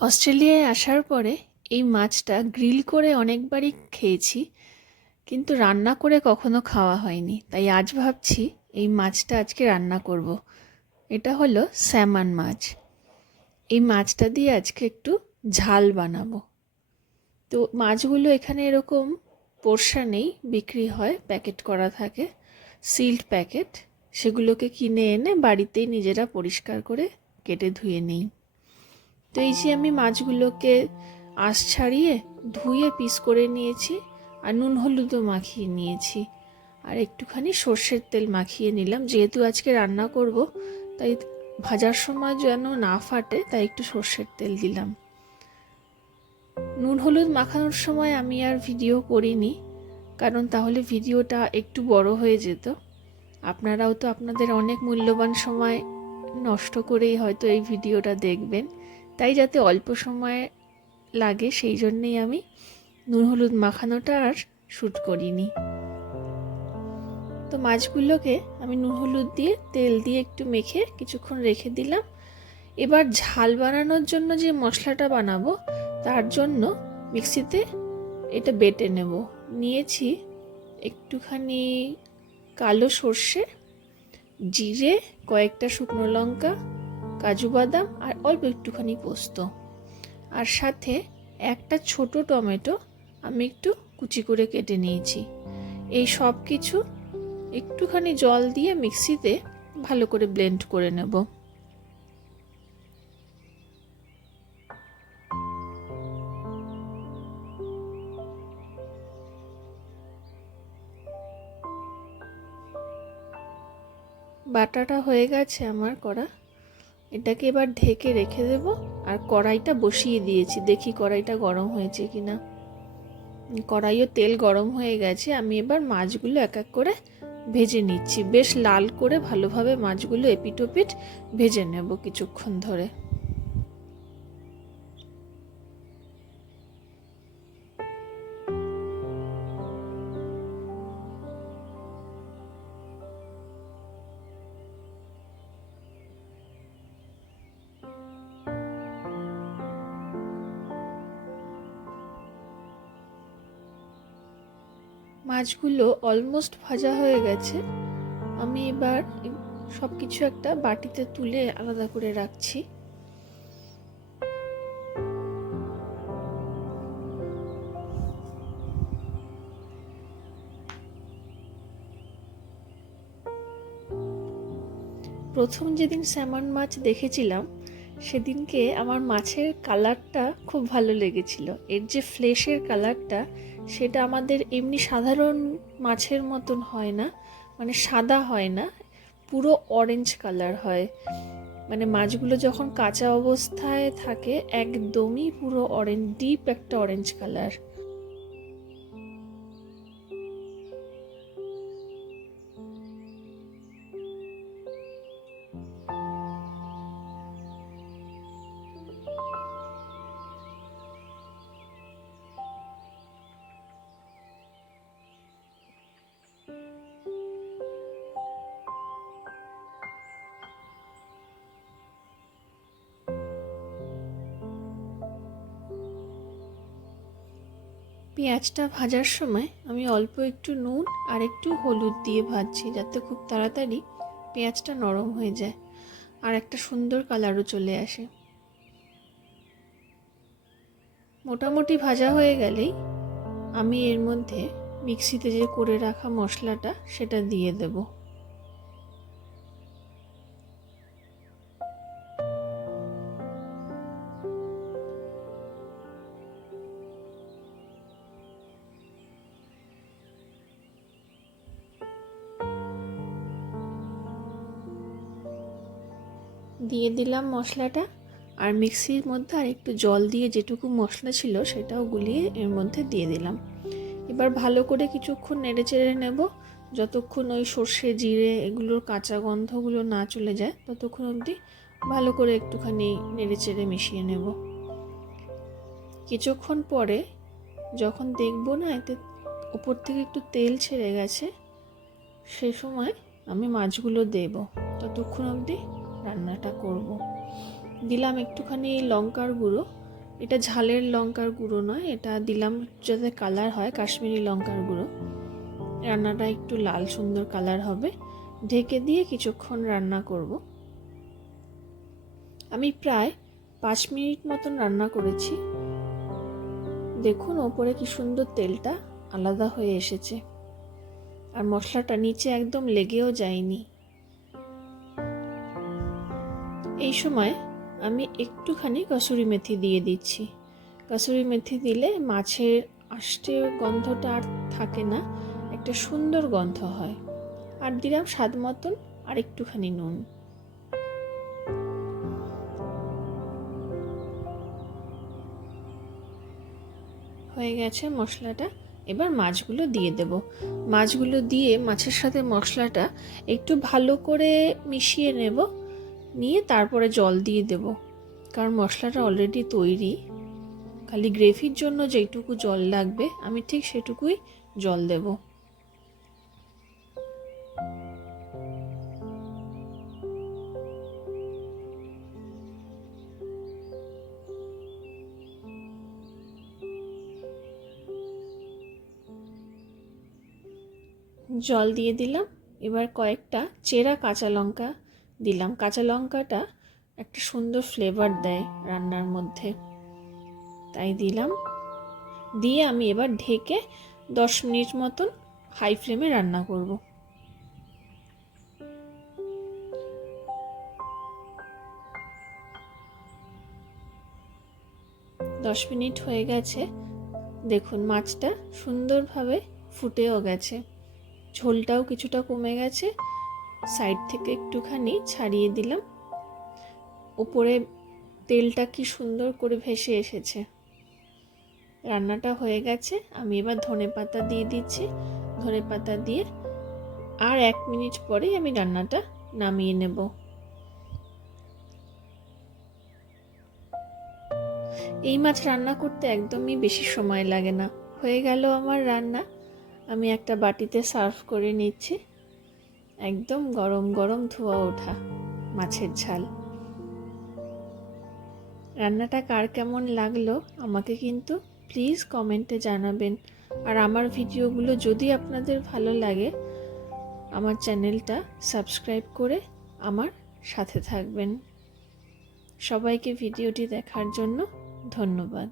অস্ট্রেলিয়ায় আসার পরে এই মাছটা গ্রিল করে অনেকবারই খেয়েছি, কিন্তু রান্না করে কখনো খাওয়া হয়নি। তাই আজ ভাবছি এই মাছটা আজকে রান্না করব। এটা হলো স্যামন মাছ। এই মাছটা দিয়ে আজকে একটু ঝাল বানাবো। তো মাছগুলো এখানে এরকম পোর্শা নেই, বিক্রি হয়, প্যাকেট করা থাকে, সিল্ড প্যাকেট। সেগুলোকে কিনে এনে বাড়িতেই নিজেরা পরিষ্কার করে কেটে ধুয়ে নিই। তো এই যে আমি মাছগুলোকে আঁশ ছাড়িয়ে ধুয়ে পিস করে নিয়েছি আর নুন হলুদও মাখিয়ে নিয়েছি। আর একটুখানি সর্ষের তেল মাখিয়ে নিলাম। যেহেতু আজকে রান্না করব, তাই ভাজার সময় যেন না ফাটে, তাই একটু সর্ষের তেল দিলাম। নুন হলুদ মাখানোর সময় আমি আর ভিডিও করিনি, কারণ তাহলে ভিডিওটা একটু বড় হয়ে যেত। আপনারাও তো আপনাদের অনেক মূল্যবান সময় নষ্ট করেই হয়তো এই ভিডিওটা দেখবেন। তাই যাতে অল্প সময় লাগে, সেই জন্যেই আমি নুন হলুদ মাখানোটা আর শ্যুট করিনি। তো মাছগুলোকে আমি নুন হলুদ দিয়ে, তেল দিয়ে একটু মেখে কিছুক্ষণ রেখে দিলাম। এবার ঝাল বানানোর জন্য যে মশলাটা বানাবো, তার জন্য মিক্সিতে এটা বেটে নেব। নিয়েছি একটুখানি কালো সর্ষে, জিরে, কয়েকটা শুকনো লঙ্কা কাজু বাদাম আর অল্প একটুখানি পোস্ত। আর সাথে একটা ছোট টমেটো আমি একটু কুচি করে কেটে নিয়েছি। এই সব কিছু একটুখানি জল দিয়ে মিক্সিতে ভালো করে ব্লেন্ড করে নেব। বাটাটা হয়ে গেছে আমার করা। এটাকে এবার ঢেকে রেখে দেব আর কড়াইটা বসিয়ে দিয়েছি। দেখি কড়াইটা গরম হয়েছে কি না কড়াইও তেল গরম হয়ে গেছে। আমি এবার মাছগুলো এক এক করে ভেজে নিচ্ছি। বেশ লাল করে ভালোভাবে মাছগুলো এপিটোপিট ভেজে নেব কিছুক্ষণ ধরে। মাছগুলো অলমোস্ট ভাজা হয়ে গেছে। আমি এবার সব কিছু একটা বাটিতে তুলে আলাদা করে রাখছি। প্রথম যেদিন স্যামন মাছ দেখেছিলাম, সেদিনকে আমার মাছের কালারটা খুব ভালো লেগেছিল। এর যে ফ্লেশের কালারটা সেটা আমাদের এমনি সাধারণ মাছের মতন হয় না মানে সাদা হয় না, পুরো অরেঞ্জ কালার হয়। মানে মাছগুলো যখন কাঁচা অবস্থায় থাকে, একদমই পুরো অরেঞ্জ ডিপ একটা অরেঞ্জ কালার পেঁয়াজটা ভাজার সময় আমি অল্প একটু নুন আর একটু হলুদ দিয়ে ভাজছি যাতে খুব তাড়াতাড়ি পেঁয়াজটা নরম হয়ে যায় আর একটা সুন্দর কালারও চলে আসে। মোটামুটি ভাজা হয়ে গেলেই আমি এর মধ্যে মিক্সিতে যে করে রাখা মশলাটা সেটা দিয়ে দেবো। দিয়ে দিলাম মশলাটা। আর মিক্সির মধ্যে আর একটু জল দিয়ে যেটুকু মশলা ছিল সেটাও গুলিয়ে এর মধ্যে দিয়ে দিলাম। এবার ভালো করে কিছুক্ষণ নেড়ে চেড়ে নেব। যতক্ষণ ওই সর্ষে, জিরে এগুলোর কাঁচা গন্ধগুলো না চলে যায়, ততক্ষণ অবধি ভালো করে একটুখানি নেড়ে চেড়ে মিশিয়ে নেব। কিছুক্ষণ পরে যখন দেখব না এতে উপর থেকে একটু তেল ছেড়ে গেছে, সে সময় আমি মাছগুলো দেব। ততক্ষণ অবধি রান্নাটা করব। দিলাম একটুখানি লঙ্কার গুঁড়ো। এটা ঝালের লঙ্কার গুঁড়ো নয়, এটা দিলাম যাতে কালার হয়, কাশ্মীরি লঙ্কার গুঁড়ো। রান্নাটা একটু লাল সুন্দর কালার হবে। ঢেকে দিয়ে কিছুক্ষণ রান্না করব। আমি প্রায় পাঁচ মিনিট মতন রান্না করেছি। দেখুন ওপরে কি সুন্দর তেলটা আলাদা হয়ে এসেছে। আর মশলাটা নিচে একদম লেগেও যায়নি। এই সময় আমি একটুখানি কসুরি মেথি দিয়ে দিচ্ছি। কসুরি মেথি দিলে মাছের আষ্টে গন্ধটা আর থাকে না, একটা সুন্দর গন্ধ হয়। আর দিলাম স্বাদ মতন আর একটুখানি নুন। হয়ে গেছে মশলাটা, এবার মাছগুলো দিয়ে দেব। মাছগুলো দিয়ে মাছের সাথে মশলাটা একটু ভালো করে মিশিয়ে নেব। নিয়ে তারপরে জল দিয়ে দেব। কারণ মশলাটা অলরেডি তৈরি। খালি গ্রেভির জন্য যেটুকু জল লাগবে, আমি ঠিক সেটুকুই জল দেব। জল দিয়ে দিলাম। এবার কয়েকটা চেরা কাঁচা লঙ্কা দিলাম। কাঁচা লঙ্কাটা একটা সুন্দর ফ্লেভার দেয় রান্নার মধ্যে। তাই দিলাম। দিয়ে আমি এবার ঢেকে দশ মিনিট মতন হাই ফ্লেমে রান্না করব। দশ মিনিট হয়ে গেছে। দেখুন, মাছটা সুন্দরভাবে ফুটেও গেছে। ঝোলটাও কিছুটা কমে গেছে। সাইড থেকে একটুখানি ছাড়িয়ে দিলাম। উপরে তেলটা কি সুন্দর করে ভেসে এসেছে। রান্নাটা হয়ে গেছে। আমি এবার ধনে পাতা দিয়ে দিচ্ছি। ধনে পাতা দিয়ে আর এক মিনিট পরেই আমি রান্নাটা নামিয়ে নেব। এই মাছ রান্না করতে একদমই বেশি সময় লাগে না। হয়ে গেল আমার রান্না। আমি একটা বাটিতে সার্ভ করে নিচ্ছি। একদম গরম গরম ধোয়া ওঠা মাছের ঝাল। রান্নাটা কার কেমন লাগল আমাকে কিন্তু প্লিজ কমেন্টে জানাবেন। আর আমার ভিডিওগুলো যদি আপনাদের ভালো লাগে, আমার চ্যানেলটা সাবস্ক্রাইব করে আমার সাথে থাকবেন। সবাইকে ভিডিওটি দেখার জন্য ধন্যবাদ।